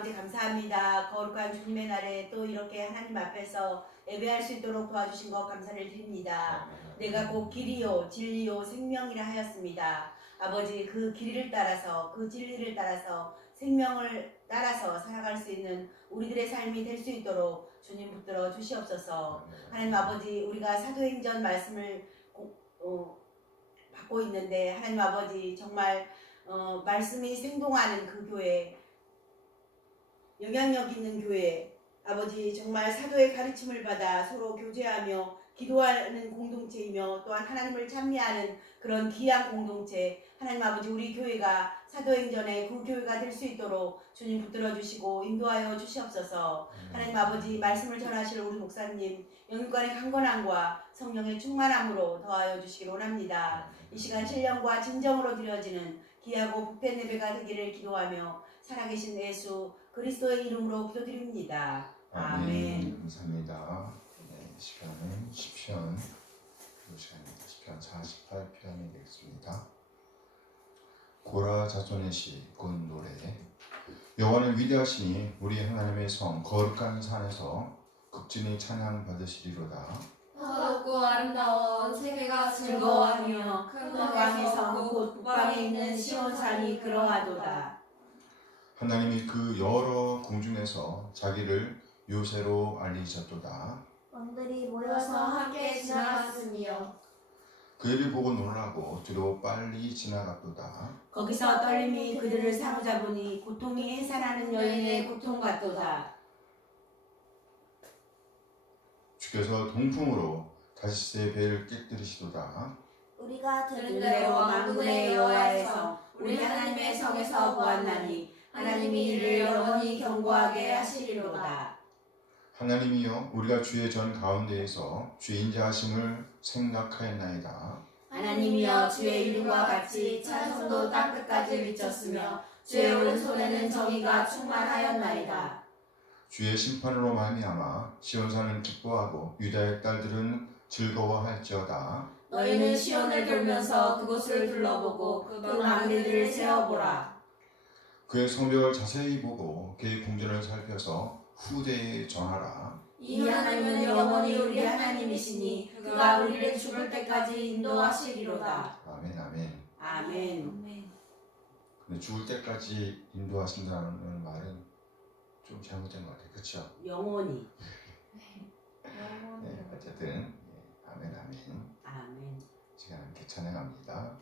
아버지 감사합니다. 거룩한 주님의 날에 또 이렇게 하나님 앞에서 예배할 수 있도록 도와주신 것 감사를 드립니다. 내가 곧 길이요 진리요 생명이라 하였습니다. 아버지 그 길이를 따라서 그 진리를 따라서 생명을 따라서 살아갈 수 있는 우리들의 삶이 될 수 있도록 주님 붙들어 주시옵소서. 하나님 아버지 우리가 사도행전 말씀을 받고 있는데 하나님 아버지 정말 말씀이 생동하는 그 교회, 영향력 있는 교회, 아버지 정말 사도의 가르침을 받아 서로 교제하며 기도하는 공동체이며 또한 하나님을 찬미하는 그런 귀한 공동체, 하나님 아버지 우리 교회가 사도행전의 그 교회가 될 수 있도록 주님 붙들어 주시고 인도하여 주시옵소서. 하나님 아버지 말씀을 전하실 우리 목사님 영육간의 강건함과 성령의 충만함으로 더하여 주시길 원합니다. 이 시간 신령과 진정으로 드려지는 귀하고 복된 예배가 되기를 기도하며 살아계신 예수 그리스도의 이름으로 기도드립니다. 아멘. 감사합니다. 네, 시간은 시편 시간입니다. 시편 48편이 되겠습니다. 고라 자손의 시 곧 노래. 여호와는 위대하시니 우리 하나님의 성 거룩한 산에서 극진히 찬양 받으시리로다. 화롭고 아름다운 세계가 즐거워하며 큰 왕의 성 곧 북방에 있는 시온산이 그러하도다. 하나님이 그 여러 궁중에서 자기를 요새로 알리셨도다. 왕들이 모여서 함께 지나갔으며 그 일을 보고 놀라고 뒤로 빨리 지나갔도다. 거기서 떨림이 그들을 사로잡으니 고통이 해산하는 여인의 고통 같도다. 주께서 동풍으로 다시스의 배를 깨뜨리시도다. 우리가 들은 대로 만군의 여호와에서 우리 하나님의 성에서 보았나니 하나님이 이를 영원히 견고하게 하시리로다. 하나님이여 우리가 주의 전 가운데에서 주의 인자하심을 생각하였나이다. 하나님이여 주의 이름과 같이 찬송도 땅끝까지 미쳤으며 주의 오른손에는 정의가 충만하였나이다. 주의 심판으로 말미암아 시온산은 기뻐하고 유다의 딸들은 즐거워할지어다. 너희는 시온을 돌면서 그곳을 둘러보고 그 망대들을 세어보라. 그의 성벽을 자세히 보고 그의 궁전을 살펴서 후대에 전하라. 이 하나님은 영원히 우리 하나님이시니 그가 우리를 죽을 때까지 인도하시리로다. 아멘 아멘. 아멘. 근데 죽을 때까지 인도하신다는 말은 좀 잘못된 것 같아요. 그렇죠? 영원히. 네, 어쨌든 아멘 아멘. 아멘. 시간 함께 찬양합니다.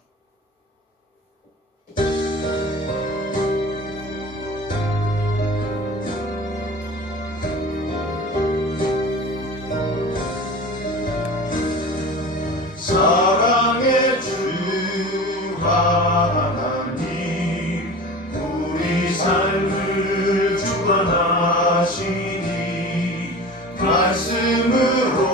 사랑의 주 하나님 우리 삶을 주관하시니 말씀으로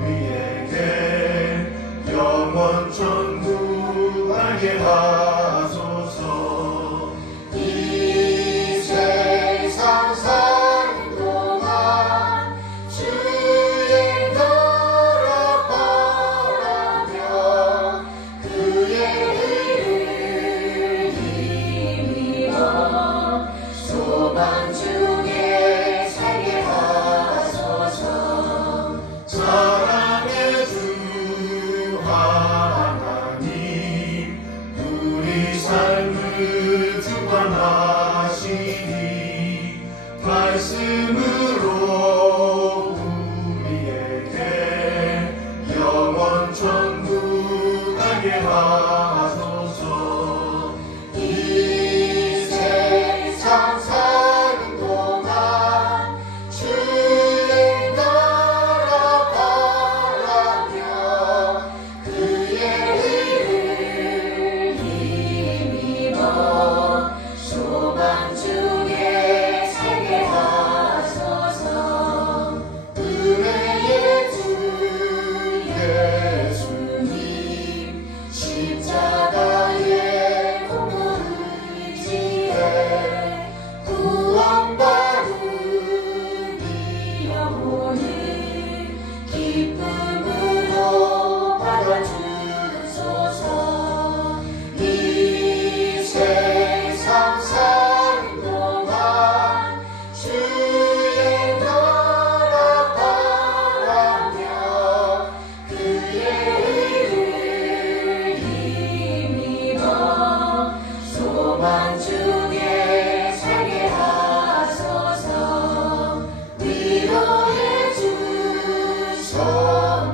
우리에게 영원 천국 알게 하소서. 이 세상 사는 동안 주의 나라 바라며 그의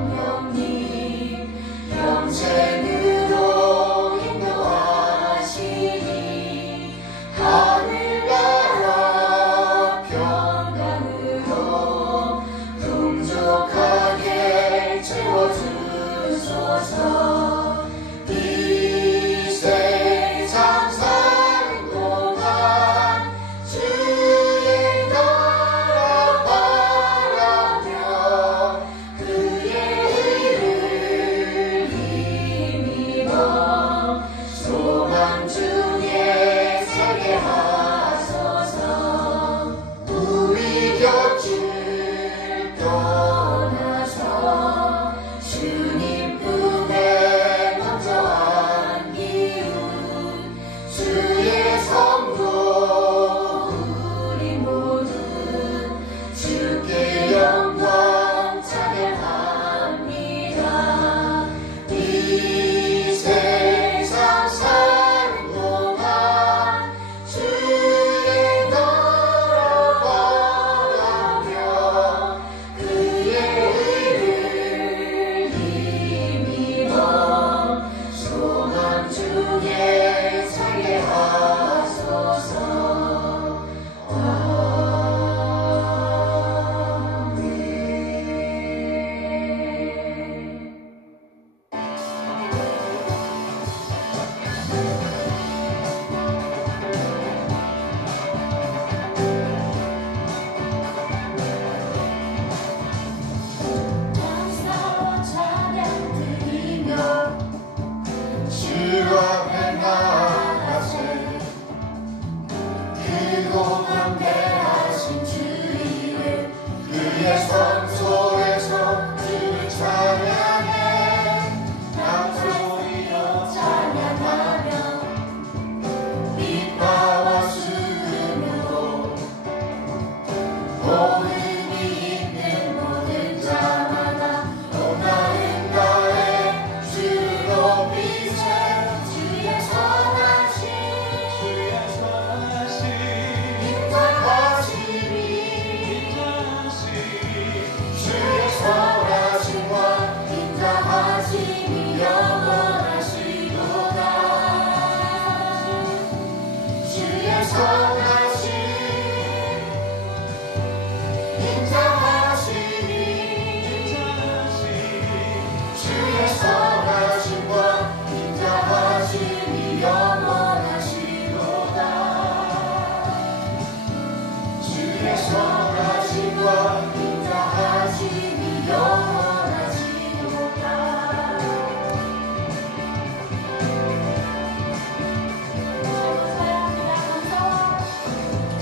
성령님 영생으로 인도하시니 하늘나라 평강으로 풍족하게 채워주소서. 이 세상 사는 동안 주의 나라 바라며 그의 의를 힘입어 소망 중에 살게 하소서. 우리 곁을 떠나서 주님 품에 먼저 안기운 주의 성도 우리 모두 주께 영광 찬양합니다. 이 세상 사는 동안 주의 나라 바라며 그의 의를 힘입어 소망 중에 살게 하소서. 감사와 찬양 드리며 주 앞에 나가세 크고 광대하신 주 이름 그의 성소에서 주를 찬양해 남소리로 찬양하며 빛바와 수금으로 복음이 있는 모든 자마다 온 나는 나의 주를 높이세. 주의 선하심 인자하심이 주의 선하심과 인자하심이 영원하시도다. 주의 선하심 인자하심이 주의 선하심과 인자하심이 영원하시도다. 주의 선하심과 인자하심이 영원하시도다.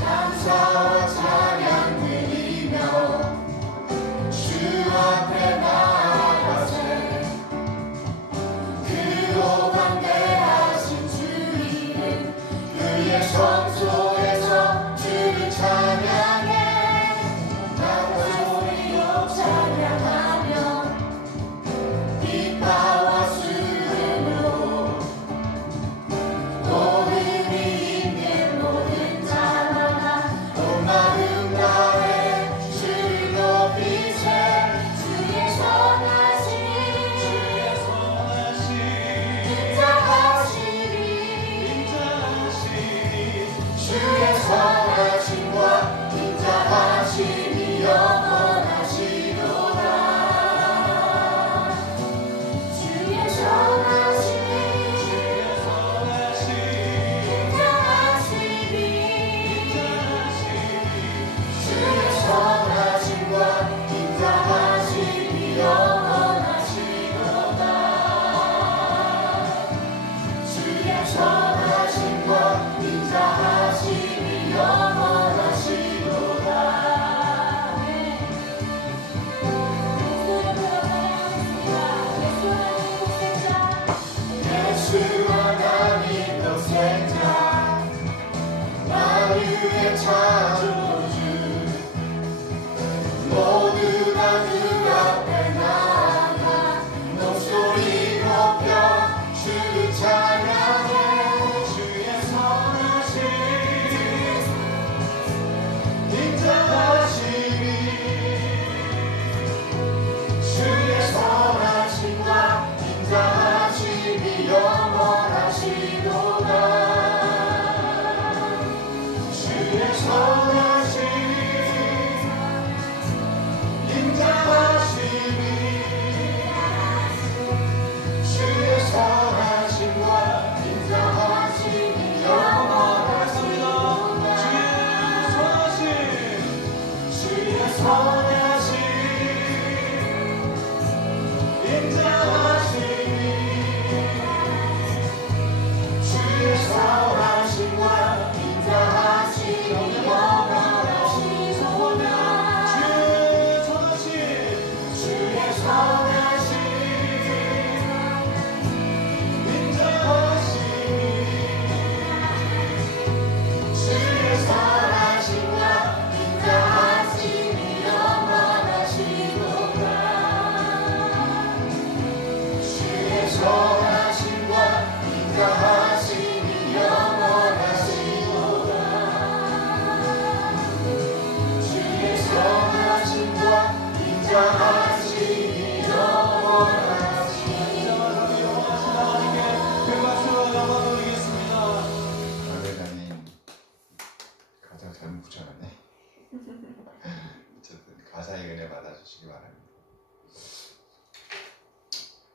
감사와 찬양 드리며 주 앞에 나가세 크고 광대하신 주 이름 그의 성소에서 주를 찬양해 남소리로 찬양하며 빛바와 수금으로 복음이 있는 모든 자마다 온 마음 다해 주를 높이세. 주의 선하심 인자하심이 주의 선하심과 인자하심이 영원하시도다. 주의 선하심 인자하심이 주의 선하심과 인자하심이 영원하시도다. 주의 선하심과 인자하심이 영원하시도다. 예수 하나님 독생자 만유의 창조주 모두 다 주 앞에 나가 목소리 높여 주를 찬양해. 주의 선하심 인자하심이 전능하시니 영원하시니 그 말씀으로 영광 돌리겠습니다. 하나님 가사 잘못 붙여놨네. 어쨌든 가사의 은혜 받아주시기 바랍니다.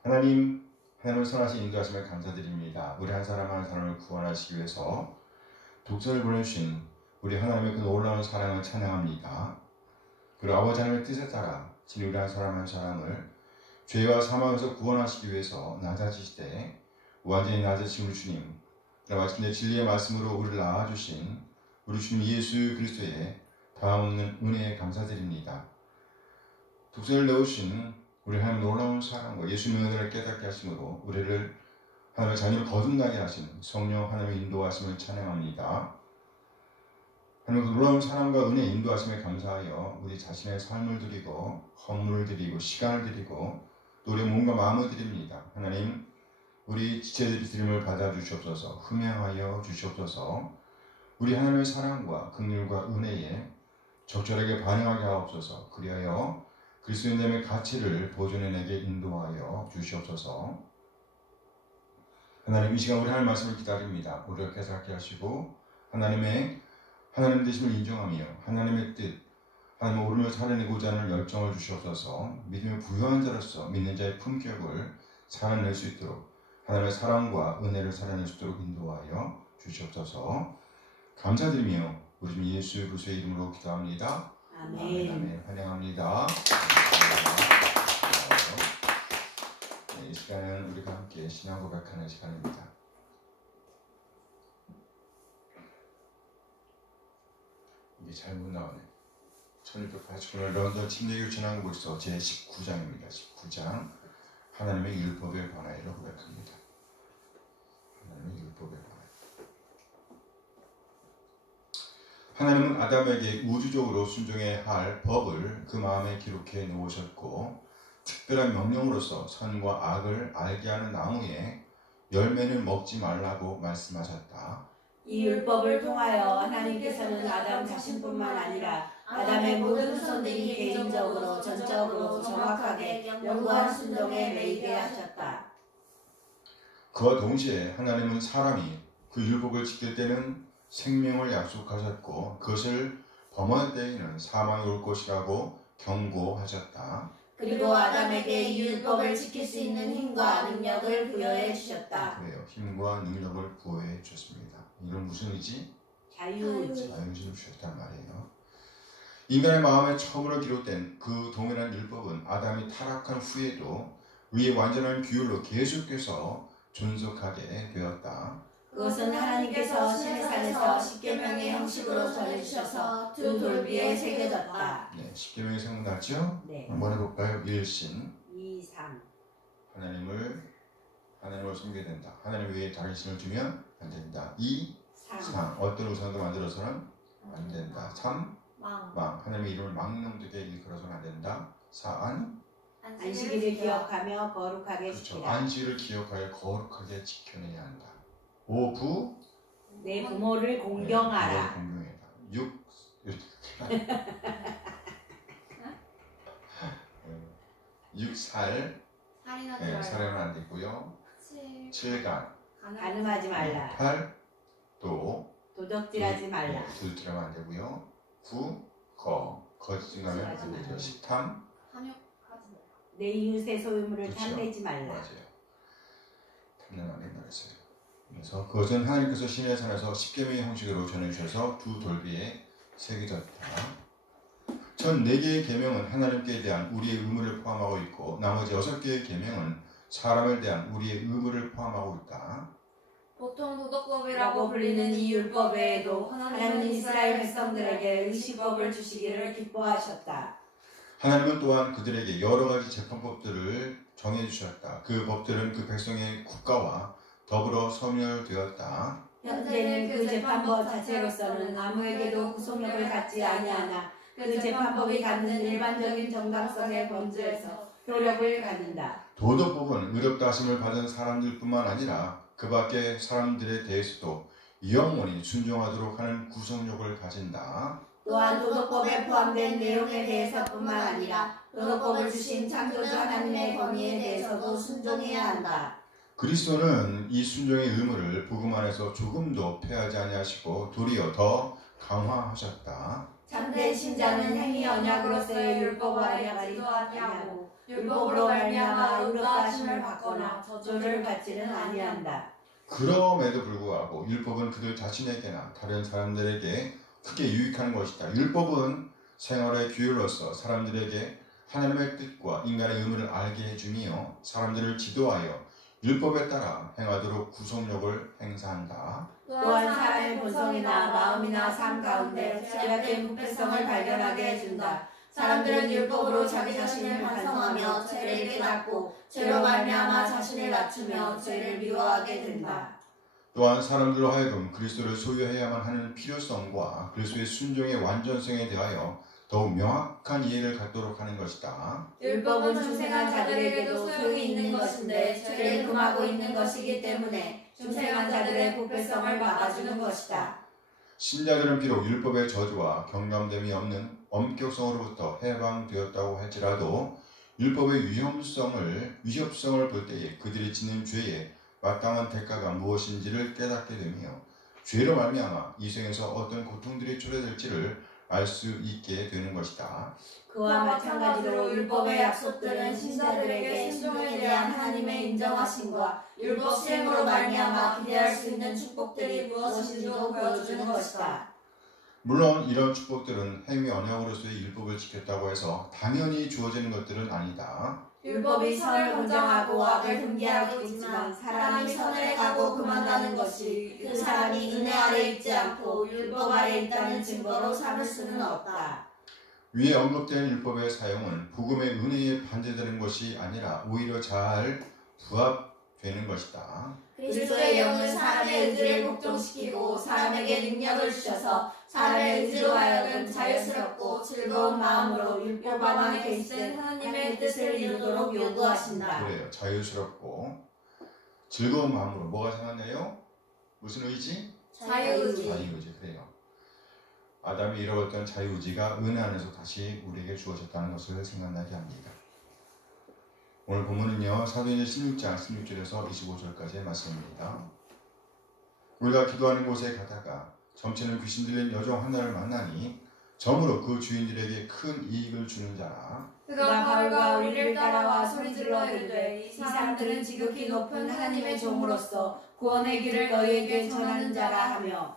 하나님은 선하신 인도하심을 감사드립니다. 우리 한 사람 한 사람을 구원하시기 위해서 독생을 보내주신 우리 하나님의 그 놀라운 사랑을 찬양합니다. 그리고 아버지 하나님의 뜻에 따라 진 우리 한 사람 한 사람을 죄와 사망에서 구원하시기 위해서 낮아지시되 완전히 낮아진 우리 주님, 마침내 진리의 말씀으로 우리를 낳아주신 우리 주님 예수 그리스도의 다함없는 은혜에 감사드립니다. 독생을 내오신 우리 하나님 놀라운 사랑과 예수님의 은혜를 깨닫게 하심으로 우리를 하나님의 자녀를 거듭나게 하신 성령 하나님의 인도하심을 찬양합니다. 하나님의 놀라운 사랑과 은혜의 인도하심에 감사하여 우리 자신의 삶을 드리고 헌물을 드리고 시간을 드리고 또 우리의 몸과 마음을 드립니다. 하나님, 우리 지체들의 드림을 받아주시옵소서. 흠양하여 주시옵소서. 우리 하나님의 사랑과 긍휼과 은혜에 적절하게 반응하게 하옵소서. 그리하여 그리스도인됨의 가치를 보존해 내게 인도하여 주시옵소서. 하나님, 이 시간 우리 하나님 말씀을 기다립니다. 우리가 깨닫게 하시고 하나님 되심을 인정하며 하나님의 뜻, 하나님의 오름을 살아내고자 하는 열정을 주시옵소서. 믿음의 부유한 자로서 믿는 자의 품격을 살아낼 수 있도록 하나님의 사랑과 은혜를 살아낼 수 있도록 인도하여 주시옵소서. 감사드리며 우리 주 예수 그리스도의 이름으로 기도합니다. 아멘. 환영합니다. 이 시간은 우리가 함께 신앙 고백하는 시간입니다. 이게 잘못 나오네. 1689년 런던 침례교 진앙국에서 제19장입니다. 19장 하나님의 율법에 관하여를 고백합니다. 하나님의 율법에 관하여. 하나님은 아담에게 우주적으로 순종해야 할 법을 그 마음에 기록해 놓으셨고 특별한 명령으로서 선과 악을 알게 하는 나무의 열매는 먹지 말라고 말씀하셨다. 이 율법을 통하여 하나님께서는 아담 자신뿐만 아니라 아담의 모든 후손들이 개인적으로 전적으로 정확하게 영구한 순종에 매이게 하셨다. 그와 동시에 하나님은 사람이 그 율법을 지킬 때는 생명을 약속하셨고 그것을 범할 때에는 사망이 올 것이라고 경고하셨다. 그리고 아담에게 이 율법을 지킬 수 있는 힘과 능력을 부여해 주셨다. 그래요. 힘과 능력을 부여해 주셨습니다. 이건 무슨 의지? 자유의지. 자유의지를 주셨단 말이에요. 인간의 마음에 처음으로 기록된 그 동일한 율법은 아담이 타락한 후에도 위의 완전한 규율로 계속해서 존속하게 되었다. 그것은 하나님께서 시내산에서 십계명의 형식으로 전해주셔서 두 돌비에 새겨졌다. 네, 십계명이 생각나죠? 네. 한번 해볼까요? 1신 2, 3. 하나님을 섬기게 된다. 하나님 외에 다른 신을 주면 안 된다. 2, 3 어떤 우상도 만들어서는 안 된다. 3, 망 하나님의 이름을 망령되게 일컬어서는 안 된다. 4, 안식일을 기억하며 거룩하게 그렇죠. 지키라. 안식일을 기억하여 거룩하게 지켜내야 한다. 5, 9 내 부모를 공경하라. 공경해라. 6 6 살 살해는 안 되고요. 7 간음하지 말라. 8 또 도적질하지 말라. 도둑질하면 안 되고요. 9 거짓 증가하면 안 되죠. 10 내 이웃의 소유물을 그렇죠. 탐내지 말라. 맞아요. 탐내는 안 된다 그랬어요. 그래서 그것은 하나님께서 시내의 산에서 십계명의 형식으로 전해주셔서 두 돌비에 새겨졌다. 전 4개의 계명은 하나님께 대한 우리의 의무를 포함하고 있고 나머지 6개의 계명은 사람에 대한 우리의 의무를 포함하고 있다. 보통 도덕법이라고 불리는 이 율법 외에도 하나님은 이스라엘 백성들에게 의식법을 주시기를 기뻐하셨다. 하나님은 또한 그들에게 여러 가지 재판법들을 정해주셨다. 그 법들은 그 백성의 국가와 더불어 소멸되었다. 현재는 그 재판법 자체로서는 아무에게도 구속력을 갖지 아니하나 그 재판법이 갖는 일반적인 정당성에 범죄해서 효력을 갖는다. 도덕법은 의롭다 하심을 받은 사람들뿐만 아니라 그 밖의 사람들에 대해서도 영원히 순종하도록 하는 구속력을 가진다. 또한 도덕법에 포함된 내용에 대해서뿐만 아니라 도덕법을 주신 창조주 하나님의 권위에 대해서도 순종해야 한다. 그리스도는 이 순종의 의무를 복음 안에서 조금도 폐하지 아니하시고 도리어 더 강화하셨다. 참된 신자는 행위 언약으로서의 율법을 알아가리도 아니하고 율법으로 말미암아 의롭다 하심을 받거나 저주를 받지는 아니한다. 그럼에도 불구하고 율법은 그들 자신에게나 다른 사람들에게 크게 유익하는 것이다. 율법은 생활의 규율로서 사람들에게 하나님의 뜻과 인간의 의무를 알게 해주며 사람들을 지도하여 율법에 따라 행하도록 구속력을 행사한다. 또한 사람의 본성이나 마음이나 삶 가운데 죄악된 부패성을 발견하게 해준다. 사람들은 율법으로 자기 자신을 반성하며 죄를 깨닫고 죄로 말미암아 자신을 낮추며 죄를 미워하게 된다. 또한 사람들로 하여금 그리스도를 소유해야만 하는 필요성과 그리스도의 순종의 완전성에 대하여 더욱 명확한 이해를 갖도록 하는 것이다. 율법은 중생한 자들에게도 소용이 있는 것인데 죄를 금하고 있는 것이기 때문에 중생한 자들의 부패성을 막아주는 것이다. 신자들은 비록 율법의 저주와 경감됨이 없는 엄격성으로부터 해방되었다고 할지라도 율법의 위협성을 볼 때에 그들이 짓는 죄에 마땅한 대가가 무엇인지를 깨닫게 되며 죄로 말미암아 이 생에서 어떤 고통들이 초래될지를 알 수 있게 되는 것이다. 그와 마찬가지로 율법의 약속들은 신자들에게 순종에 대한 하나님의 인정하심과 율법 실행으로 말미암아 기대할 수 있는 축복들이 무엇인지도 보여주는 것이다. 물론 이런 축복들은 행위 언약으로서의 율법을 지켰다고 해서 당연히 주어지는 것들은 아니다. 율법이 선을 권장하고 악을 금기하고 있지만 사람이 선을 행하고 금한다는 것이 그 사람이 은혜 아래 있지 않고 율법 아래 있다는 증거로 삼을 수는 없다. 위에 언급된 율법의 사용은 복음의 은혜에 반대되는 것이 아니라 오히려 잘 부합되는 것이다. 그리스도의 영은 사람의 의지를 복종시키고 사람에게 능력을 주셔서 사람의 의지로 하여금 자유스럽고 즐거운 마음으로 율법 안에 계신 하나님의 뜻을 이루도록 요구하신다. 그래요. 자유스럽고 즐거운 마음으로 뭐가 생각나요? 무슨 의지? 자유의지. 자유의지. 그래요. 아담이 잃어버렸던 자유의지가 은혜 안에서 다시 우리에게 주어졌다는 것을 생각나게 합니다. 오늘 본문은요. 사도행전 16장 16절에서 25절까지의 말씀입니다. 우리가 기도하는 곳에 가다가 점치는 귀신 들린 여종 하나를 만나니 점으로 그 주인들에게 큰 이익을 주는 자라. 그가 바울과 우리를 따라와 소리질러 이르되 이 사람들은 지극히 높은 하나님의 종으로서 구원의 길을 너희에게 전하는 자라 하며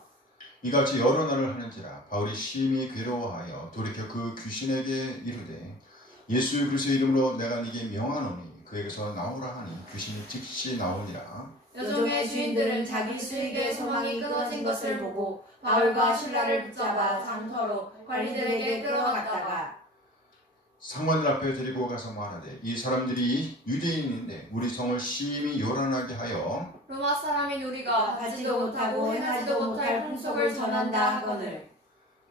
이같이 여러 날을 하는지라 바울이 심히 괴로워하여 돌이켜 그 귀신에게 이르되 예수 그리스도의 이름으로 내가 네게 명하노니 그에게서 나오라 하니 귀신이 즉시 나오니라. 여종의 주인들은 자기 수익의 소망이 끊어진 것을 보고 바울과 신라를 붙잡아 장터로 관리들에게 끌어갔다가 상관들 앞에 데리고 가서 말하되 이 사람들이 유대인인데 우리 성을 심히 요란하게 하여 로마 사람인 우리가 가지도 못하고 행하지도 못할 풍속을 전한다 하거늘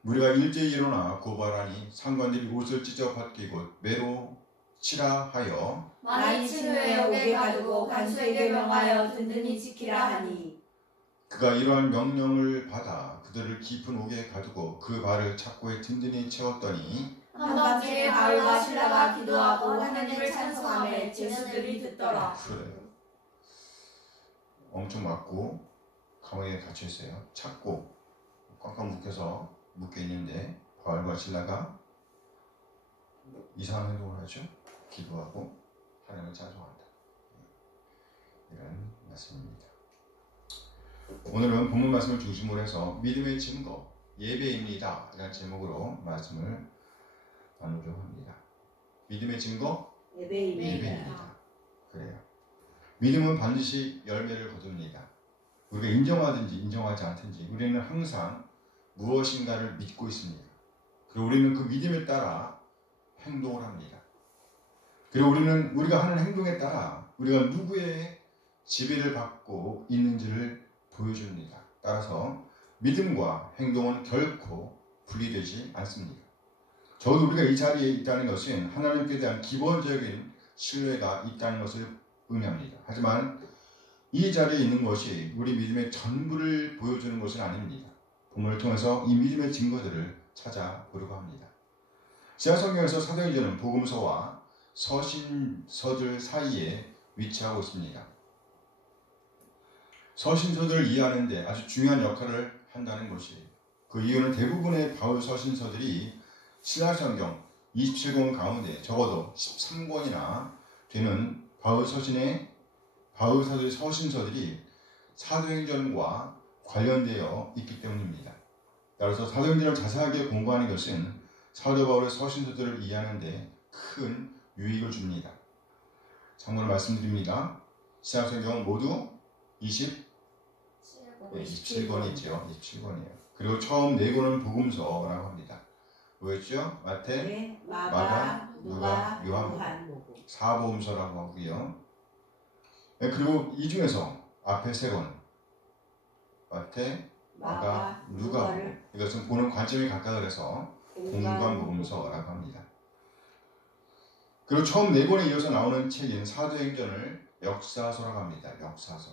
우리가 일제히 일어나 고발하니 상관들이 옷을 찢어 벗기고 매로 치라 하여 많이 친 후에 옥에 가두고 간수에게 명하여 든든히 지키라 하니 그가 이러한 명령을 받아 그들을 깊은 옥에 가두고 그 발을 착고에 든든히 채웠더니 한밤중에 바울과 신라가 기도하고 하나님을 찬송하며 죄수들이 듣더라. 그래요. 엄청 맞고 감옥에 갇혀 있어요. 착고 꽉꽉 묶여 있는데 바울과 신라가 이상한 행동을 하죠. 기도하고 하나님을 찬송한다. 이런 말씀입니다. 오늘은 본문 말씀을 중심으로 해서 믿음의 증거 예배입니다. 이라는 제목으로 말씀을 나누려고 합니다. 믿음의 증거 예배입니다. 그래요. 믿음은 반드시 열매를 거둡니다. 우리가 인정하든지 인정하지 않든지 우리는 항상 무엇인가를 믿고 있습니다. 그리고 우리는 그 믿음에 따라 행동을 합니다. 그리고 우리가 하는 행동에 따라 우리가 누구의 지배를 받고 있는지를 보여줍니다. 따라서 믿음과 행동은 결코 분리되지 않습니다. 적어도 우리가 이 자리에 있다는 것은 하나님께 대한 기본적인 신뢰가 있다는 것을 의미합니다. 하지만 이 자리에 있는 것이 우리 믿음의 전부를 보여주는 것은 아닙니다. 본문을 통해서 이 믿음의 증거들을 찾아보려고 합니다. 신약성경에서 사도행전은 복음서와 서신서들 사이에 위치하고 있습니다. 서신서들을 이해하는 데 아주 중요한 역할을 한다는 것이에요. 그 이유는 대부분의 바울 서신서들이 신약성경 27권 가운데 적어도 13권이나 되는 바울 사도의 서신서들이 사도행전과 관련되어 있기 때문입니다. 따라서 사도행전을 자세하게 공부하는 것은 사도 바울의 서신서들을 이해하는 데 큰 유익을 줍니다. 참고로 말씀드립니다. 신약성경 모두 27권이 있죠. 27권이에요. 그리고 처음 4권은 복음서라고 합니다. 뭐였죠? 마태, 네, 마가, 누가, 요한, 사복음서라고 하고요. 네, 그리고 이 중에서 앞에 3권 마태, 마가, 누가, 이것은 보는 관점이 각각을 해서 공관복음서라고 합니다. 그리고 처음 4권에 이어서 나오는 책인 사도행전을 역사서라고 합니다. 역사서.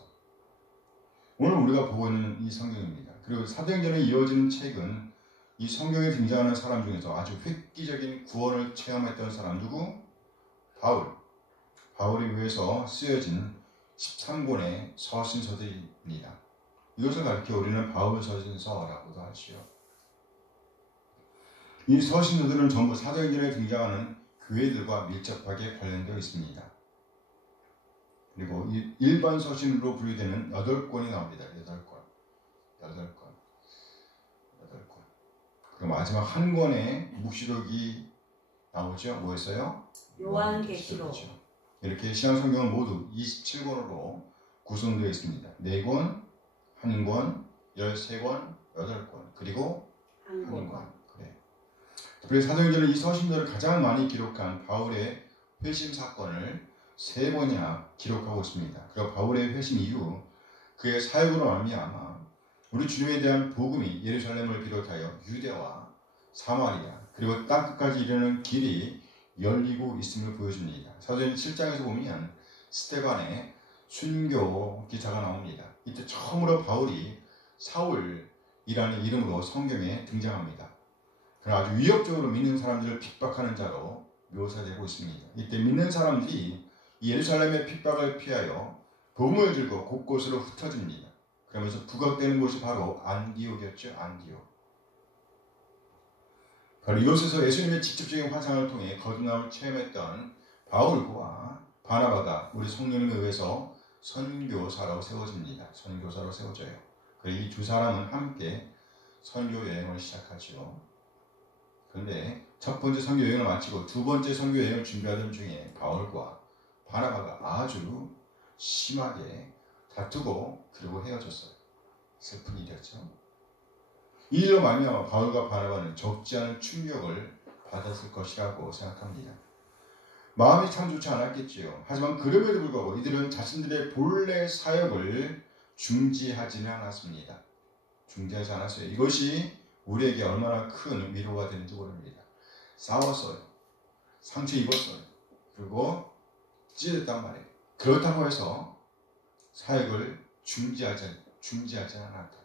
오늘 우리가 보고 있는 이 성경입니다. 그리고 사도행전에 이어진 책은 이 성경에 등장하는 사람 중에서 아주 획기적인 구원을 체험했던 사람 누구? 바울이 위해서 쓰여진 13권의 서신서들입니다. 이것을 가리켜 우리는 바울 서신서라고도 하지요. 이 서신서들은 전부 사도행전에 등장하는 교회들과 밀접하게 관련되어 있습니다. 그리고 일반 서신으로 분류되는 8권이 나옵니다. 8권. 그리고 마지막 한 권의 묵시록이 나오죠. 뭐였어요? 요한계시록. 이렇게 신약성경은 모두 27권으로 구성되어 있습니다. 4권, 1권, 13권, 8권, 그리고 1권. 그래서 사도행전은 이 서신들을 가장 많이 기록한 바울의 회심 사건을 3번이나 기록하고 있습니다. 그리고 바울의 회심 이후 그의 사역으로 말미암아 우리 주님에 대한 복음이 예루살렘을 비롯하여 유대와 사마리아 그리고 땅끝까지 이르는 길이 열리고 있음을 보여줍니다. 사도행전 7장에서 보면 스데반의 순교 기사가 나옵니다. 이때 처음으로 바울이 사울이라는 이름으로 성경에 등장합니다. 그러나 아주 위협적으로 믿는 사람들을 핍박하는 자로 묘사되고 있습니다. 이때 믿는 사람들이 예루살렘의 핍박을 피하여 복음을 들고 곳곳으로 흩어집니다. 그러면서 부각되는 곳이 바로 안디옥이었죠. 안디옥. 바로 이곳에서 예수님의 직접적인 환상을 통해 거듭남을 체험했던 바울과 바나바가 우리 성령님에 의해서 선교사로 세워집니다. 선교사로 세워져요. 그리고 이 두 사람은 함께 선교 여행을 시작하죠. 그런데 첫 번째 선교 여행을 마치고 두 번째 선교 여행을 준비하던 중에 바울과 바나바가 아주 심하게 다투고 그리고 헤어졌어요. 슬픈 일이었죠. 이 일로 말미암아 바울과 바나바는 적지 않은 충격을 받았을 것이라고 생각합니다. 마음이 참 좋지 않았겠지요. 하지만 그럼에도 불구하고 이들은 자신들의 본래 사역을 중지하지는 않았습니다. 중지하지 않았어요. 이것이 우리에게 얼마나 큰 위로가 되는지 모릅니다. 싸웠어요. 상처 입었어요. 그리고 찢었단 말이에요. 그렇다고 해서 사역을 중지하지 않았다.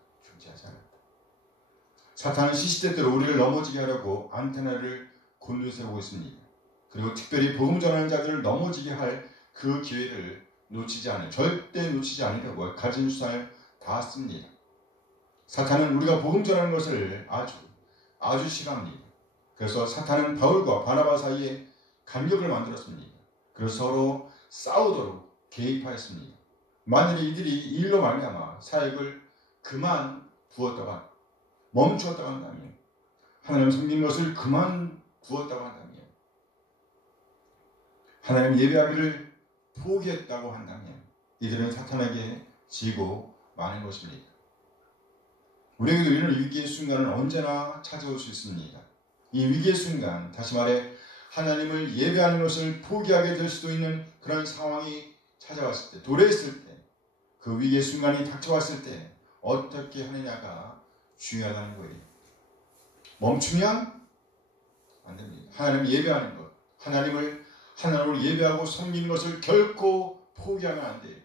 사탄은 시시때때로 우리를 넘어지게 하려고 안테나를 곤두세우고 있습니다. 그리고 특별히 복음 전하는 자들을 넘어지게 할 그 기회를 절대 놓치지 않으려고 가진 수단을 다 씁니다. 사탄은 우리가 복음 전하는 것을 아주 싫어합니다. 그래서 사탄은 바울과 바나바 사이에 간격을 만들었습니다. 그래서 서로 싸우도록 개입하였습니다. 만일 이들이 일로 말미암아 사역을 멈추었다고 한다면, 하나님 섬기는 것을 그만두었다고 한다면, 하나님 예배하기를 포기했다고 한다면 이들은 사탄에게 지고 마는 것입니다. 우리에게도 이런 위기의 순간은 언제나 찾아올 수 있습니다. 이 위기의 순간, 다시 말해 하나님을 예배하는 것을 포기하게 될 수도 있는 그런 상황이 찾아왔을 때, 도래했을 때, 그 위기의 순간이 닥쳐왔을 때 어떻게 하느냐가 중요하다는 거예요. 멈추면 안 됩니다. 하나님을 예배하는 것, 하나님을 예배하고 섬기는 것을 결코 포기하면 안 돼요.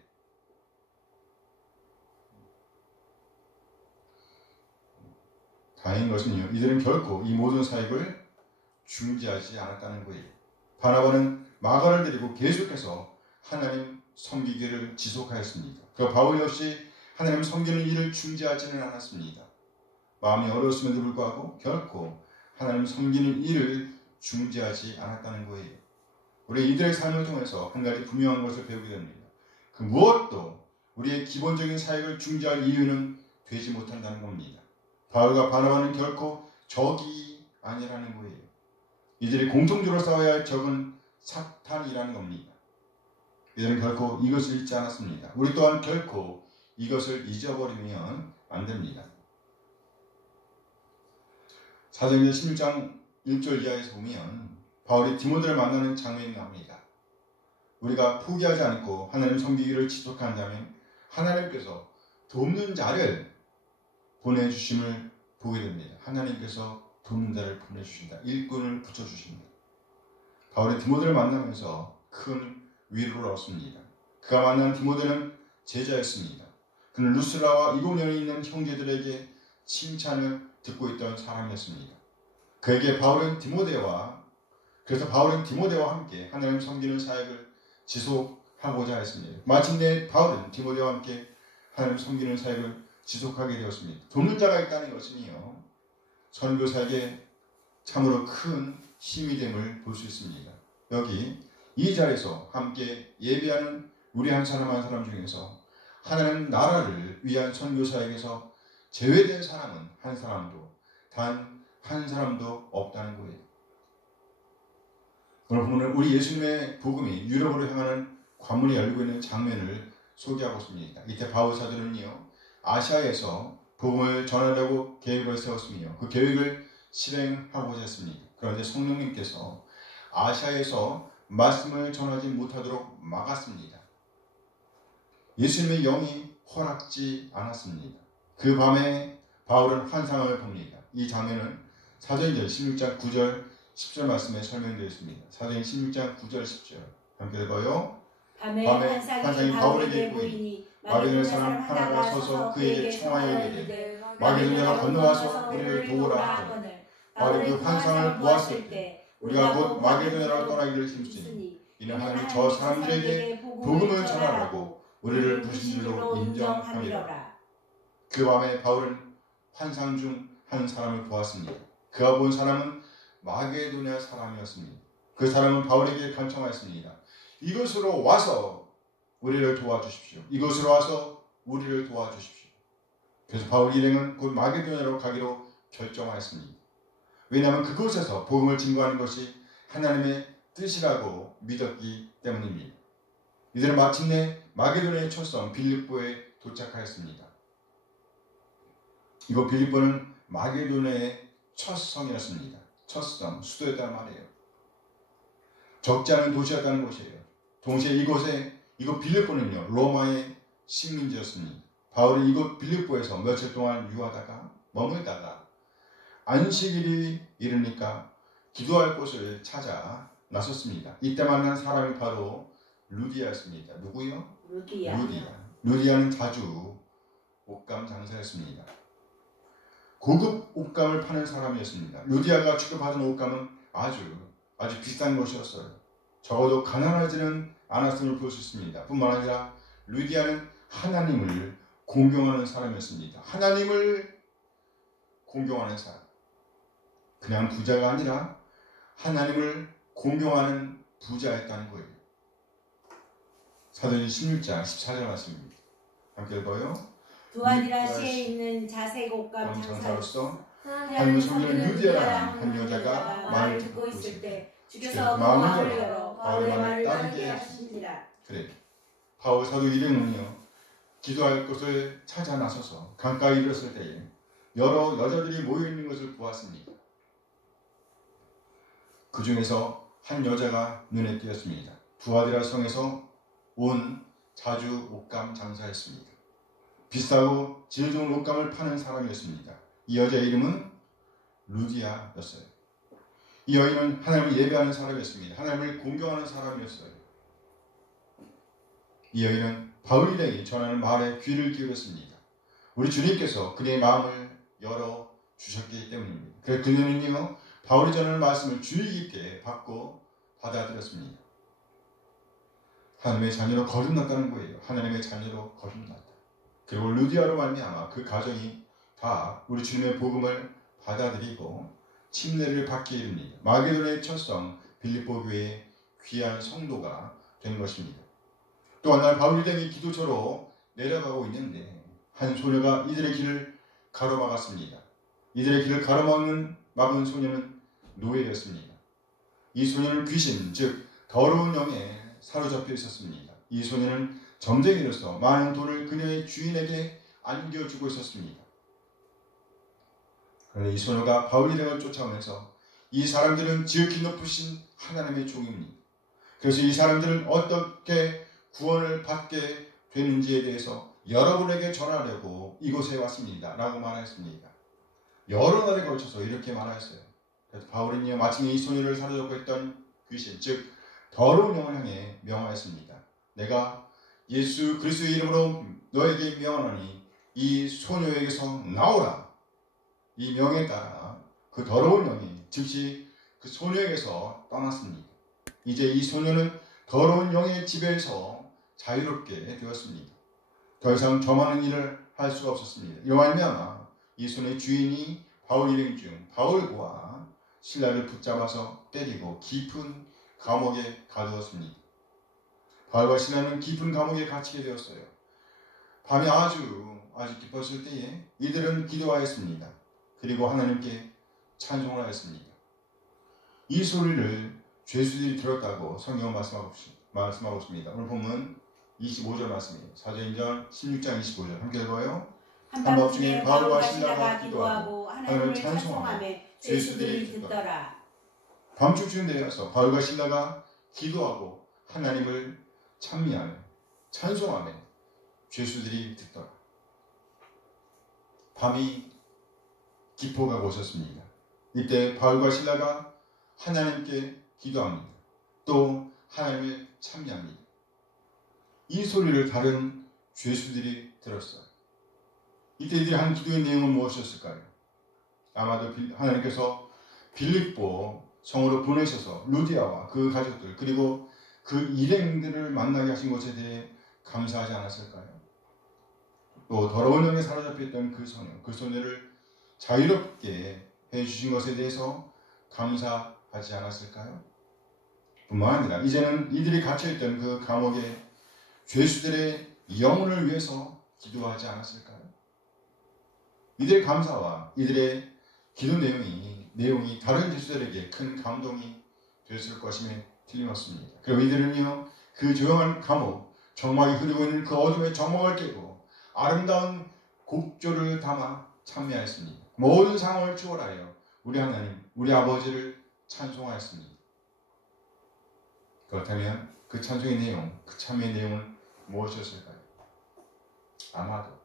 다행인 것은요, 이들은 결코 이 모든 사역을 중지하지 않았다는 거예요. 바나바는 마가를 데리고 계속해서 하나님 섬기기를 지속하였습니다. 그 바울 역시 하나님 섬기는 일을 중지하지는 않았습니다. 마음이 어려웠음에도 불구하고 결코 하나님 섬기는 일을 중지하지 않았다는 거예요. 우리 이들의 삶을 통해서 한 가지 분명한 것을 배우게 됩니다. 그 무엇도 우리의 기본적인 사역을 중지할 이유는 되지 못한다는 겁니다. 바울과 바나바는 결코 적이 아니라는 거예요. 이들이 공통적으로 싸워야 할 적은 사탄이라는 겁니다. 이들은 결코 이것을 잊지 않았습니다. 우리 또한 결코 이것을 잊어버리면 안 됩니다. 사도행전 16장 1절 이하에서 보면 바울이 디모데를 만나는 장면이 나옵니다. 우리가 포기하지 않고 하나님 섬기기를 지속한다면 하나님께서 돕는 자를 보내주심을 보게 됩니다. 하나님께서 돕는 자를 보내주신다. 일꾼을 붙여주십니다. 바울이 디모데를 만나면서 큰 위로를 얻습니다. 그가 만난 디모데는 제자였습니다. 그는 루스라와 이고니온에 있는 형제들에게 칭찬을 듣고 있던 사람이었습니다. 그에게 그래서 바울은 디모데와 함께 하나님 섬기는 사역을 지속하고자 했습니다. 마침내 바울은 디모데와 함께 하나님 섬기는 사역을 지속하게 되었습니다. 돕는 자가 있다는 것은요, 선교 사역에 참으로 큰 힘이 됨을 볼 수 있습니다. 여기 이 자리에서 함께 예배하는 우리 한 사람 한 사람 중에서 하나님 나라를 위한 선교 사역에서 제외된 사람은 한 사람도, 단 한 사람도 없다는 거예요. 오늘 보면 우리 예수님의 복음이 유럽으로 향하는 관문이 열리고 있는 장면을 소개하고 있습니다. 이때 바울 사도는요, 아시아에서 복음을 전하려고 계획을 세웠으며 그 계획을 실행하고자 했습니다. 그런데 성령님께서 아시아에서 말씀을 전하지 못하도록 막았습니다. 예수님의 영이 허락지 않았습니다. 그 밤에 바울은 환상을 봅니다. 이 장면은 사도행전 16장 9절 10절 말씀에 설명되어 있습니다. 사도행전 16장 9절 10절 함께 읽어요. 밤에 환상이 바울에게 보이니 마게도냐 사람 하나가 서서 그에게 청하여 이르되 마게도냐가 건너와서 우리를 도우라 하거늘 바울이 그 환상을 보았을 때 우리가 곧 마게도냐로 떠나기를 힘쓰니 이는 하나님이 저 사람들에게 복음을 전하라고 우리를 부르신 줄로 인정함이라. 그 밤에 바울은 환상 중 한 사람을 보았습니다. 그가 본 사람은 마게도냐 사람이었습니다. 그 사람은 바울에게 간청하였습니다. 이곳으로 와서 우리를 도와주십시오. 이곳으로 와서 우리를 도와주십시오. 그래서 바울 일행은 곧 마게도냐로 가기로 결정하였습니다. 왜냐하면 그곳에서 복음을 증거하는 것이 하나님의 뜻이라고 믿었기 때문입니다. 이들은 마침내 마게도냐의 첫성 빌립보에 도착하였습니다. 이곳 빌립보는 마게도냐의 첫 성이었습니다. 첫 성, 수도였단 말이에요. 적지 않은 도시였다는 곳이에요. 동시에 이곳 빌립보는요, 로마의 식민지였습니다. 바울이 이곳 빌립보에서 며칠 동안 유하다가 머물다가 안식일이 이르니까 기도할 곳을 찾아 나섰습니다. 이때 만난 사람이 바로 루디아였습니다. 누구요? 루디아는 자주 옷감 장사였습니다. 고급 옷감을 파는 사람이었습니다. 루디아가 취급하던 옷감은 아주 비싼 것이었어요. 적어도 가난하지는 않았음을 볼 수 있습니다. 뿐만 아니라 루디아는 하나님을 공경하는 사람이었습니다. 하나님을 공경하는 사람. 그냥 부자가 아니라 하나님을 공경하는 부자였다는 거예요. 사도행전 16장 14절 말씀입니다. 함께 읽어요. 두아디라시에 있는 자색 옷감 장사로서 하나님을 섬기는 루디아라는 한 여자가 말을 듣고 있을 때 주께서 주께서 그 그 마음을 마음을 열어 열어 바울의 바울의 말을 말을 따르게 따르게 하시니라. 하시니라. 그래. 바울 사도 일행은요, 기도할 곳을 찾아 나서서 강가에 이르렀을 때에 여러 여자들이 모여있는 것을 보았습니다. 그 중에서 한 여자가 눈에 띄었습니다. 두아디라 성에서 온 자주 옷감 장사였습니다. 비싸고 질 좋은 옷감을 파는 사람이었습니다. 이 여자의 이름은 루디아였어요. 이 여인은 하나님을 예배하는 사람이었습니다. 하나님을 공경하는 사람이었어요. 이 여인은 바울에게 전하는 말에 귀를 기울였습니다. 우리 주님께서 그의 마음을 열어 주셨기 때문입니다. 그래서 그녀는요 바울이 전하는 말씀을 주의 깊게 받고 받아들였습니다. 하나님의 자녀로 거듭났다는 거예요. 하나님의 자녀로 거듭났다. 그리고 루디아로 말미암아 그 가정이 다 우리 주님의 복음을 받아들이고 침례를 받게 이릅니다. 마게도나의 첫성 빌립보 교회의 귀한 성도가 된 것입니다. 또 한 날 바울이 등이 기도처로 내려가고 있는데 한 소녀가 이들의 길을 가로막았습니다. 이들의 길을 막은 소녀는 노예였습니다. 이 소녀는 귀신, 즉 더러운 영에 사로잡혀 있었습니다. 이 소녀는 점쟁이로서 많은 돈을 그녀의 주인에게 안겨주고 있었습니다. 그런데 이 소녀가 바울 일행을 쫓아오면서 이 사람들은 지극히 높으신 하나님의 종입니다. 그래서 이 사람들은 어떻게 구원을 받게 되는지에 대해서 여러분에게 전하려고 이곳에 왔습니다. 라고 말했습니다. 여러 날에 걸쳐서 이렇게 말하였어요. 그래서 바울은요 마침 이 소녀를 사로잡고 있던 귀신, 즉 더러운 영을 향해 명하였습니다. 내가 예수 그리스도의 이름으로 너에게 명하노니 이 소녀에게서 나오라. 이 명에 따라 그 더러운 영이 즉시 그 소녀에게서 떠났습니다. 이제 이 소녀는 더러운 영의 지배에서 자유롭게 되었습니다. 더 이상 저만한 일을 할 수가 없었습니다. 이와 말미암아 이 소녀의 주인이 바울 일행 중 바울과 신라를 붙잡아서 때리고 깊은 감옥에 가두었습니다. 바울과 신라는 깊은 감옥에 갇히게 되었어요. 밤이 아주 깊었을 때에 이들은 기도하였습니다. 그리고 하나님께 찬송을 하였습니다. 이 소리를 죄수들이 들었다고 성경은 말씀하고 있습니다. 오늘 본문 25절 말씀이에요. 사도행전 16장 25절 함께 읽어요. 한밤중에 바울과 신라가 기도하고 하나님을 찬송하며 죄수들이 듣더라. 밤중쯤 되어서 바울과 신라가 기도하고 하나님을 찬미하며 찬송하며 죄수들이 듣더라. 밤이 깊어가고 있었습니다. 이때 바울과 신라가 하나님께 기도합니다. 또 하나님을 찬미합니다. 이 소리를 다른 죄수들이 들었어요. 이때 이들이 한 기도의 내용은 무엇이었을까요? 아마도 하나님께서 빌립보 성으로 보내셔서 루디아와 그 가족들 그리고 그 일행들을 만나게 하신 것에 대해 감사하지 않았을까요? 또 더러운 영에 사로잡혀 있던 그 소녀를 자유롭게 해주신 것에 대해서 감사하지 않았을까요? 뿐만 아니라 이제는 이들이 갇혀있던 그 감옥에 죄수들의 영혼을 위해서 기도하지 않았을까요? 이들의 감사와 이들의 기도 내용이 다른 죄수들에게 큰 감동이 되었을 것임에 틀림없습니다. 그리고 이들은요 그 조용한 감옥, 정막이 흐르고 있는 그 어둠의 정막을 깨고 아름다운 곡조를 담아 찬미하였습니다. 모든 상황을 초월하여 우리 하나님, 우리 아버지를 찬송하였습니다. 그렇다면 그 찬송의 내용, 그 찬미의 내용은 무엇이었을까요? 아마도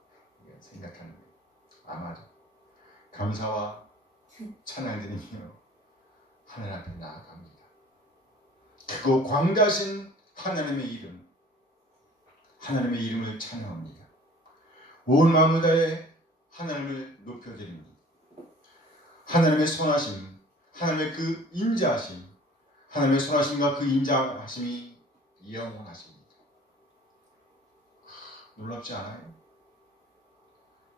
생각하는 거예요. 아마도 감사와 찬양드리며 하늘 앞에 나아갑니다. 그거 광대하신 하나님의 이름, 하나님의 이름을 찬양합니다. 온 마음을 다해 하나님을 높여드립니다. 하나님의 선하심, 하나님의 그 인자하심, 하나님의 선하심과 그 인자하심이 영원하십니다. 놀랍지 않아요?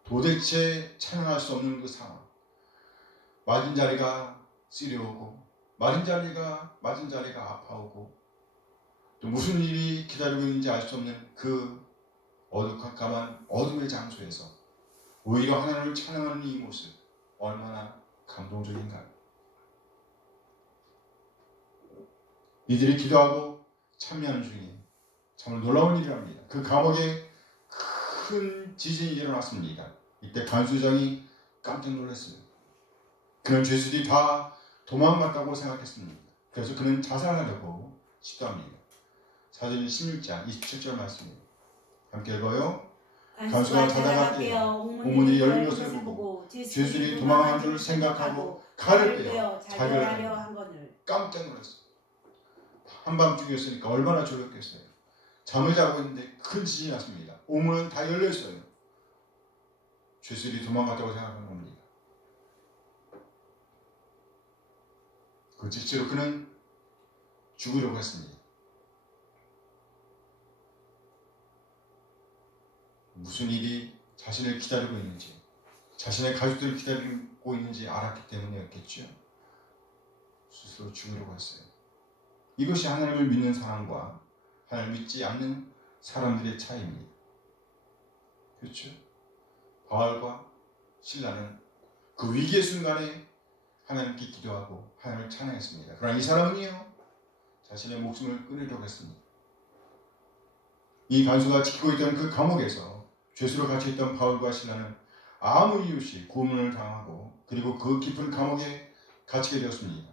도대체 찬양할 수 없는 그 상황, 맞은 자리가 쓰려오고 맞은 자리가 아파오고 또 무슨 일이 기다리고 있는지 알 수 없는 그 어두컴컴한 어둠의 장소에서 오히려 하나님을 찬양하는 이 모습 얼마나 감동적인가요? 이들이 기도하고 찬미하는 중에 정말 놀라운 일이랍니다. 그 감옥에 큰 지진이 일어났습니다. 이때 간수장이 깜짝 놀랐어요. 그는 죄수들이 다 도망갔다고 생각했습니다. 그래서 그는 자살하려고 시도합니다. 사도행전 16장 27절 말씀입니다. 함께 읽어요. 간수가 자다가 깨어 옥문이 열린 것을 보고 죄수들이 도망한 줄 생각하고 칼을 빼어 자결하려 한 것을 깜짝 놀랐어요. 한밤중이었으니까 얼마나 졸렸겠어요. 잠을 자고 있는데 큰 지진이 났습니다. 옥문은 다 열려 있어요. 죄수들이 도망갔다고 생각하는 겁니다. 그 직시로 그는 죽으려고 했습니다. 무슨 일이 자신을 기다리고 있는지, 자신의 가족들을 기다리고 있는지 알았기 때문이었겠죠. 스스로 죽으려고 했어요. 이것이 하나님을 믿는 사람과 하나님을 믿지 않는 사람들의 차이입니다. 그렇죠? 바울과 실라는 그 위기의 순간에 하나님께 기도하고 하나님을 찬양했습니다. 그러나 이 사람은요, 자신의 목숨을 끊으려고 했습니다. 이 간수가 지키고 있던 그 감옥에서 죄수로 갇혀있던 바울과 실라는 아무 이유 없이 고문을 당하고 그리고 그 깊은 감옥에 갇히게 되었습니다.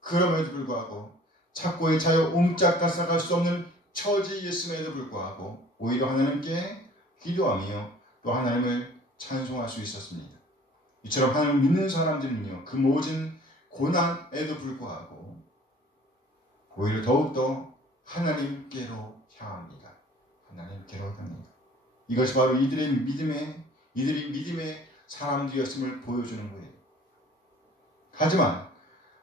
그럼에도 불구하고 착고의 자여 옴짝달싹할 수 없는 처지였음에도 불구하고 오히려 하나님께 기도하며 또 하나님을 찬송할 수 있었습니다. 이처럼 하나님을 믿는 사람들은요, 그 모든 고난에도 불구하고 오히려 더욱더 하나님께로 향합니다. 하나님께로 향합니다. 이것이 바로 이들이 믿음의 사람들이었음을 보여주는 거예요. 하지만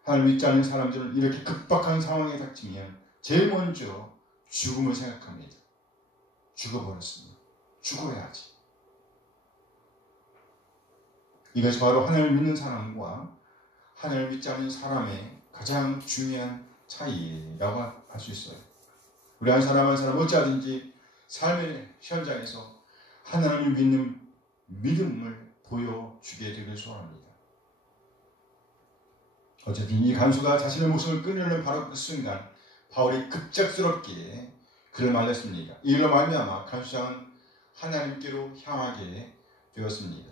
하나님 믿지 않는 사람들은 이렇게 급박한 상황에 닥치면 제일 먼저 죽음을 생각합니다. 죽어버렸습니다. 죽어야지. 이것이 바로 하나님을 믿는 사람과 하나님을 믿지 않는 사람의 가장 중요한 차이라고 할 수 있어요. 우리 한 사람 한 사람 어찌하든지 삶의 현장에서 하나님을 믿는 믿음을 보여주게 되길 소원합니다. 어쨌든 이 간수가 자신의 목숨을 끊으려는 바로 그 순간 바울이 급작스럽게 그를 말렸습니다. 이로 말미암아 간수장은 하나님께로 향하게 되었습니다.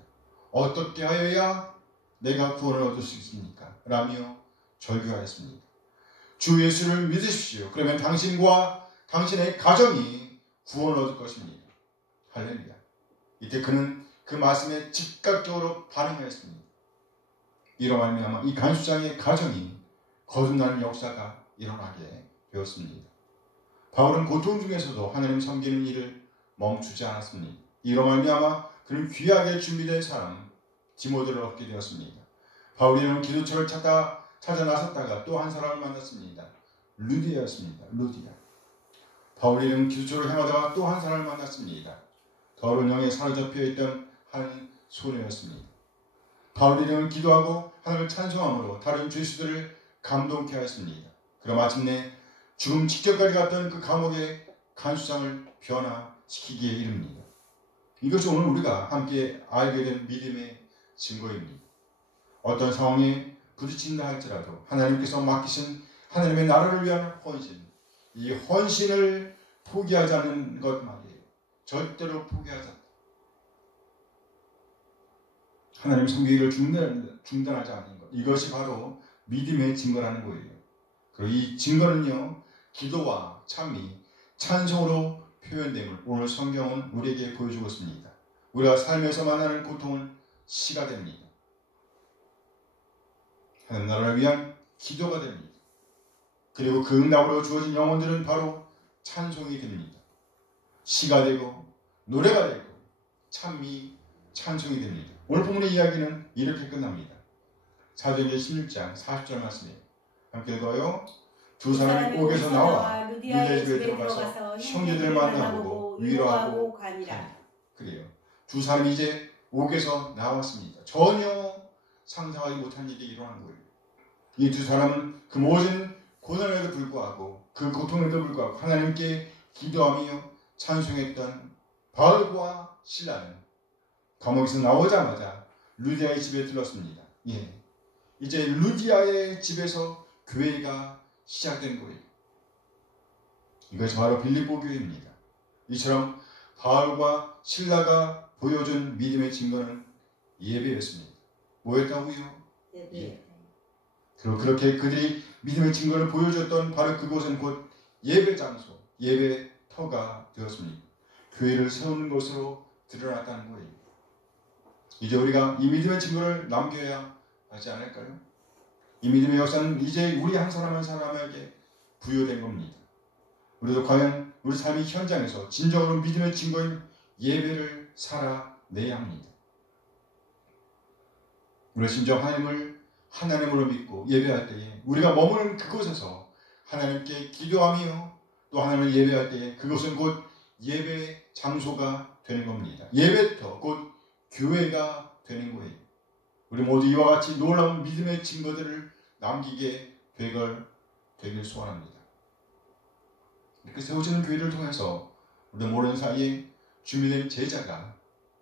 어떻게 하여야 내가 구원을 얻을 수 있습니까? 라며 절규하였습니다. 주 예수를 믿으십시오. 그러면 당신과 당신의 가정이 구원을 얻을 것입니다. 할렐루야. 이때 그는 그 말씀에 즉각적으로 반응하였습니다. 이로 말미암아 이 간수장의 가정이 거듭나는 역사가 일어나게 되었습니다. 바울은 고통 중에서도 하나님 섬기는 일을 멈추지 않았습니다. 이로 말미암아 그는 귀하게 준비된 사람 디모데를 얻게 되었습니다. 바울이는 기도처를 찾아 나섰다가 또 한 사람을 만났습니다. 루디아였습니다. 루디아. 바울이는 기도처를 향하다가 또 한 사람을 만났습니다. 더러운 영에 사로잡혀 있던 한 소녀였습니다. 바울이는 기도하고 하나님을 찬송함으로 다른 죄수들을 감동케 하였습니다. 그럼 마침내 죽음 직전까지 갔던 그 감옥의 간수장을 변화시키기에 이릅니다. 이것이 오늘 우리가 함께 알게 된 믿음의 증거입니다. 어떤 상황에 부딪힌다 할지라도 하나님께서 맡기신 하나님의 나라를 위한 헌신, 이 헌신을 포기하지 않는 것 말이에요. 절대로 포기하지 않다. 하나님 섬기기를 중단하지 않는 것. 이것이 바로 믿음의 증거라는 거예요. 그리고 이 증거는요, 기도와 찬미, 찬송으로 표현됨을 오늘 성경은 우리에게 보여주고 있습니다. 우리가 삶에서 만나는 고통은 시가 됩니다. 하나님 나라를 위한 기도가 됩니다. 그리고 그 응답으로 주어진 영혼들은 바로 찬송이 됩니다. 시가 되고 노래가 되고 찬미, 찬송이 됩니다. 오늘 본문의 이야기는 이렇게 끝납니다. 사도행전 16장 40절 말씀이에요. 함께 읽어요. 두 사람이 옥에서 나와 루디아의 집에 들어가서 형제들을 만나보고 위로하고 가니라. 그래요. 두 사람이 이제 옥에서 나왔습니다. 전혀 상상하지 못한 일이 일어난 거예요. 이 두 사람은 그 모든 고난에도 불구하고 그 고통에도 불구하고 하나님께 기도하며 찬송했던 바울과 실라는 감옥에서 나오자마자 루디아의 집에 들렀습니다. 예. 이제 루디아의 집에서 교회가 시작된 거예요. 이것이 바로 빌립보 교회입니다. 이처럼 바울과 실라가 보여준 믿음의 증거는 예배였습니다. 뭐였다고요? 예배. 그리고 그렇게 그들이 믿음의 증거를 보여줬던 바로 그곳은 곧 예배 장소, 예배터가 되었습니다. 교회를 세우는 것으로 드러났다는 거예요. 이제 우리가 이 믿음의 증거를 남겨야 하지 않을까요? 이 믿음의 역사는 이제 우리 한 사람 한 사람에게 부여된 겁니다. 우리도 과연 우리 삶의 현장에서 진정으로 믿음의 증거인 예배를 살아내야 합니다. 우리 심지어 하나님을 하나님으로 믿고 예배할 때에 우리가 머무는 그곳에서 하나님께 기도하며 또 하나님을 예배할 때에 그것은 곧 예배 장소가 되는 겁니다. 예배터 곧 교회가 되는 거예요. 우리 모두 이와 같이 놀라운 믿음의 증거들을 남기게 되길 소원합니다. 이렇게 세워지는 교회를 통해서 우리 모르는 사이에 준비된 제자가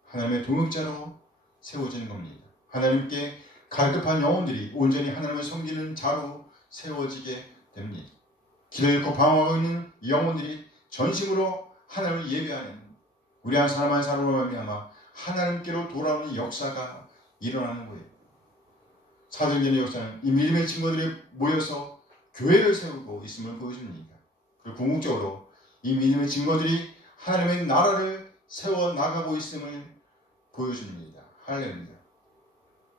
하나님의 동역자로 세워지는 겁니다. 하나님께 갈급한 영혼들이 온전히 하나님을 섬기는 자로 세워지게 됩니다. 길을 잃고 방황하고 있는 영혼들이 전심으로 하나님을 예배하는 우리 한 사람 한 사람으로 말미암아 하나님께로 돌아오는 역사가 일어나는 거예요. 사도행전의 역사는 이 믿음의 친구들이 모여서 교회를 세우고 있음을 보여줍니다. 그리고 궁극적으로 이 믿음의 증거들이 하나님의 나라를 세워나가고 있음을 보여줍니다. 할렐루야.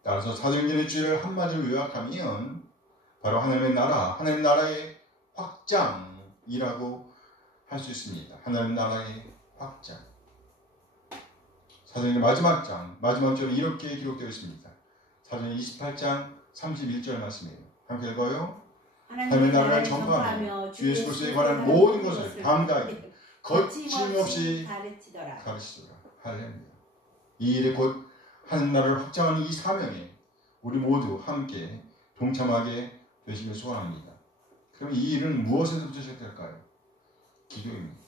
따라서 사도행전의 주제를 한마디로 요약하면 바로 하나님의 나라, 하나님의 나라의 확장이라고 할 수 있습니다. 하나님의 나라의 확장. 사도행전 마지막 장, 마지막 절은 이렇게 기록되어 있습니다. 사도행전 28장 31절 말씀이에요. 함께 읽어요. 하나님의 나라를 전파하며 주 예수 그리스도에 관한 모든 것을 담대하게 거침없이 가르치더라. 할렐루야. 이 일에 곧 하나님 나라를 확장하는 이 사명에 우리 모두 함께 동참하게 되시길 소원합니다. 그럼 이 일은 무엇에서부터 시작될까요? 기도입니다.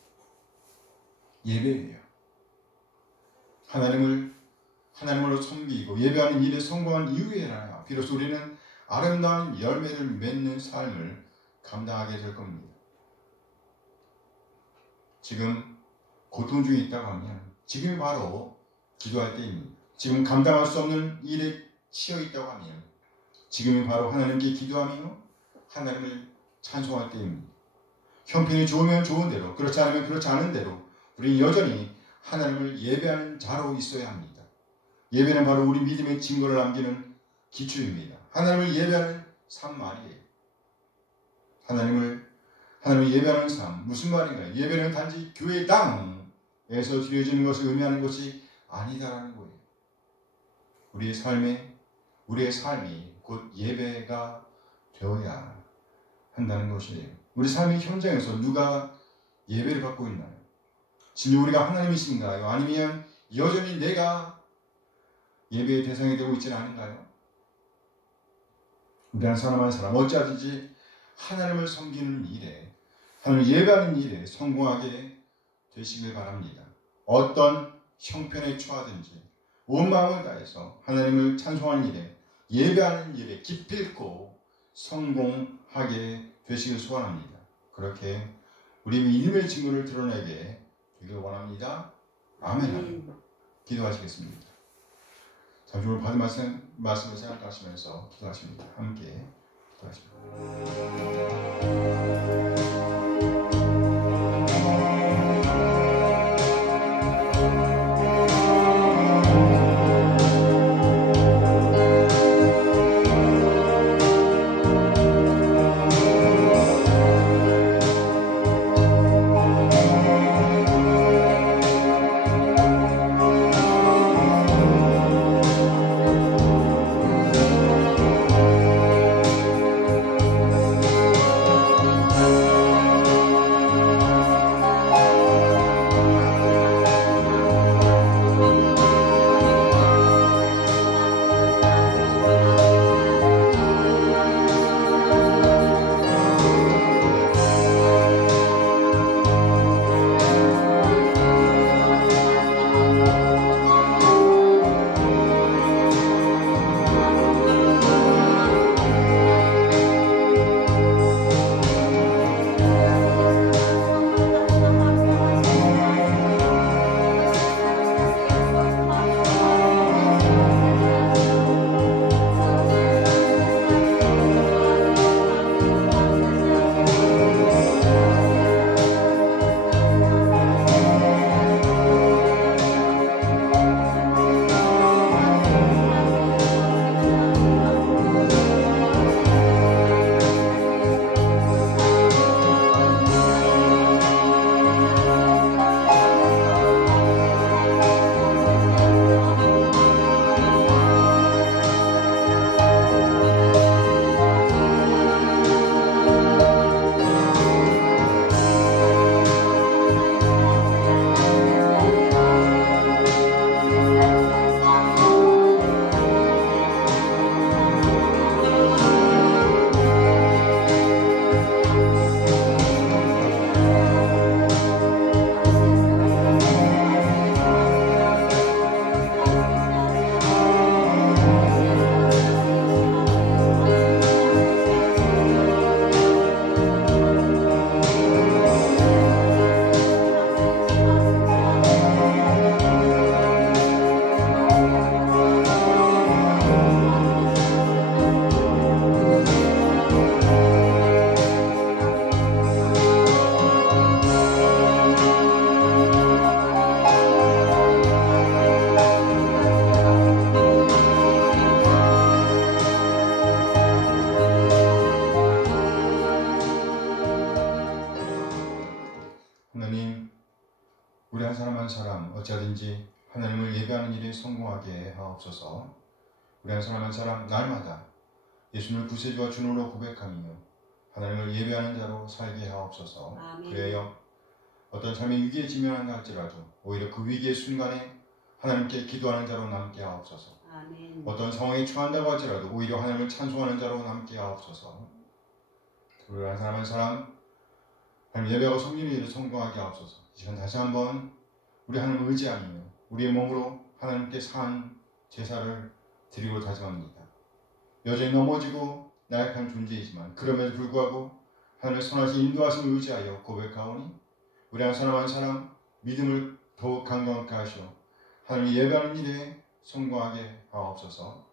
예배예요. 하나님으로 섬기고 예배하는 일에 성공한 이후에야 비로소 우리는 아름다운 열매를 맺는 삶을 감당하게 될 겁니다. 지금 고통 중에 있다고 하면 지금이 바로 기도할 때입니다. 지금 감당할 수 없는 일에 치여 있다고 하면 지금이 바로 하나님께 기도하며 하나님을 찬송할 때입니다. 형편이 좋으면 좋은 대로, 그렇지 않으면 그렇지 않은 대로 우리는 여전히 하나님을 예배하는 자로 있어야 합니다. 예배는 바로 우리 믿음의 증거를 남기는 기초입니다. 하나님을 예배하는 삶 말이에요. 하나님을 예배하는 삶, 무슨 말인가요? 예배는 단지 교회 당에서 드려지는 것을 의미하는 것이 아니다라는 거예요. 우리의 삶이 곧 예배가 되어야 한다는 것이에요. 우리 삶의 현장에서 누가 예배를 받고 있나요? 진짜 우리가 하나님이신가요? 아니면 여전히 내가 예배의 대상이 되고 있지는 않은가요? 우리 한 사람 한 사람 어찌하든지 하나님을 섬기는 일에, 하나님을 예배하는 일에 성공하게 되시길 바랍니다. 어떤 형편에 처하든지 온 마음을 다해서 하나님을 찬송하는 일에, 예배하는 일에 기필코 성공하게 되시길 소원합니다. 그렇게 우리 믿음의 증거를 드러내게 되길 원합니다. 아멘. 기도하시겠습니다. 잠시 오늘 받은 말씀을 생각하시면서 기도하십니다. 함께 기도하십니다. 우리 한 사람 한 사람 어찌하든지 하나님을 예배하는 일에 성공하게 하옵소서. 우리 한 사람 한 사람 날마다 예수님을 구세주와 주님으로 고백하며 하나님을 예배하는 자로 살게 하옵소서. 아멘. 그래요. 어떤 삶의 위기에 직면한다 할지라도 오히려 그 위기의 순간에 하나님께 기도하는 자로 남게 하옵소서. 아멘. 어떤 상황에 처한다고 할지라도 오히려 하나님을 찬송하는 자로 남게 하옵소서. 우리 한 사람 한 사람 하나님 예배하고 섬기는 일을 성공하게 하옵소서. 이 시간 다시 한번 우리 하나님을 의지하며 우리의 몸으로 하나님께 산 제사를 드리고 다짐합니다. 여전히 넘어지고 나약한 존재이지만 그럼에도 불구하고 하나님의 선하신 인도하심을 의지하여 고백하오니 우리 한 사람 한 사람 믿음을 더욱 강건케 하시어 하나님을 예배하는 일에 성공하게 하옵소서.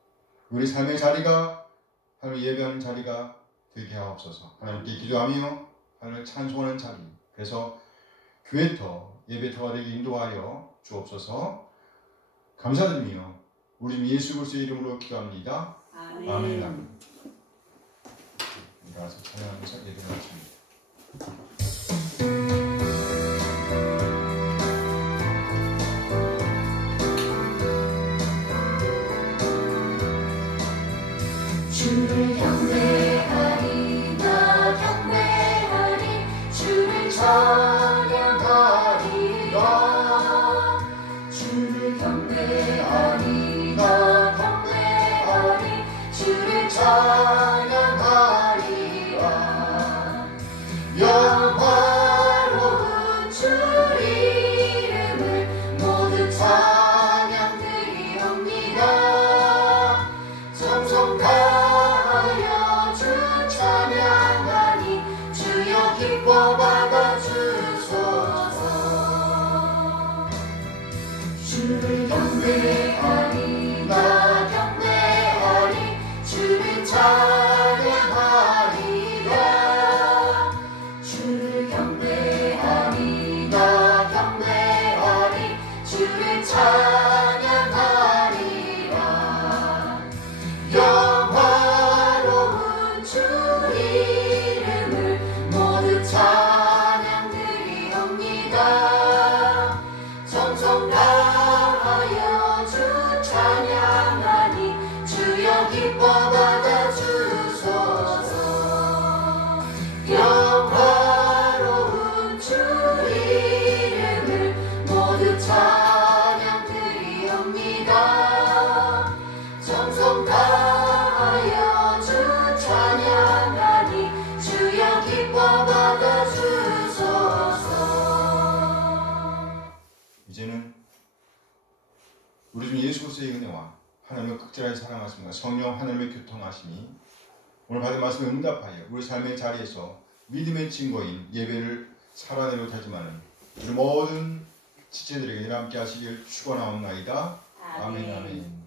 우리 삶의 자리가 하나님을 예배하는 자리가 되게 하옵소서. 하나님께 기도하며 하나님을 찬송하는 자리, 그래서 교회터, 예배터가 되게 인도하여 주옵소서. 감사드리며 우리 주 예수 그리스도의 이름으로 기도합니다. 아멘. 아멘. 아멘. 일어나서 찬양하면서 예배를 마칩니다. 주를 경배하리 나 경배하리 주를 찬양하리라 주를 경배하리 나 경배하리 주를 찬양하리라 영화로운 주 이름을 모두 찬양드리옵니다 정성 다하여 주 찬양하니 주여 기뻐 받아주소서 주를 경배하리 나 경배하리 주를 찬양하리라 주를 경배하리 나 경배하리 주를 찬양하리라 영화로운 주 이름을 모두 찬양드리옵니다 정성 다하여 주 찬양하니 주여 기뻐 받아주소서 영화로운 주 이름을 모두 찬양드리옵니다 정성 다하여 주 찬양하니 주여 기뻐 받아주소서 이제는 우리 주 예수 그리스도의 은혜와 하나님의 극진하게 사랑하심과 성령 하나님의 교통하심이 오늘 받은 말씀에 응답하여 우리 삶의 자리에서 믿음의 증거인 예배를 살아내려 다짐하는 우리 모든 지체들에게 함께 하시길 축원하옵나이다. 아멘. 아멘.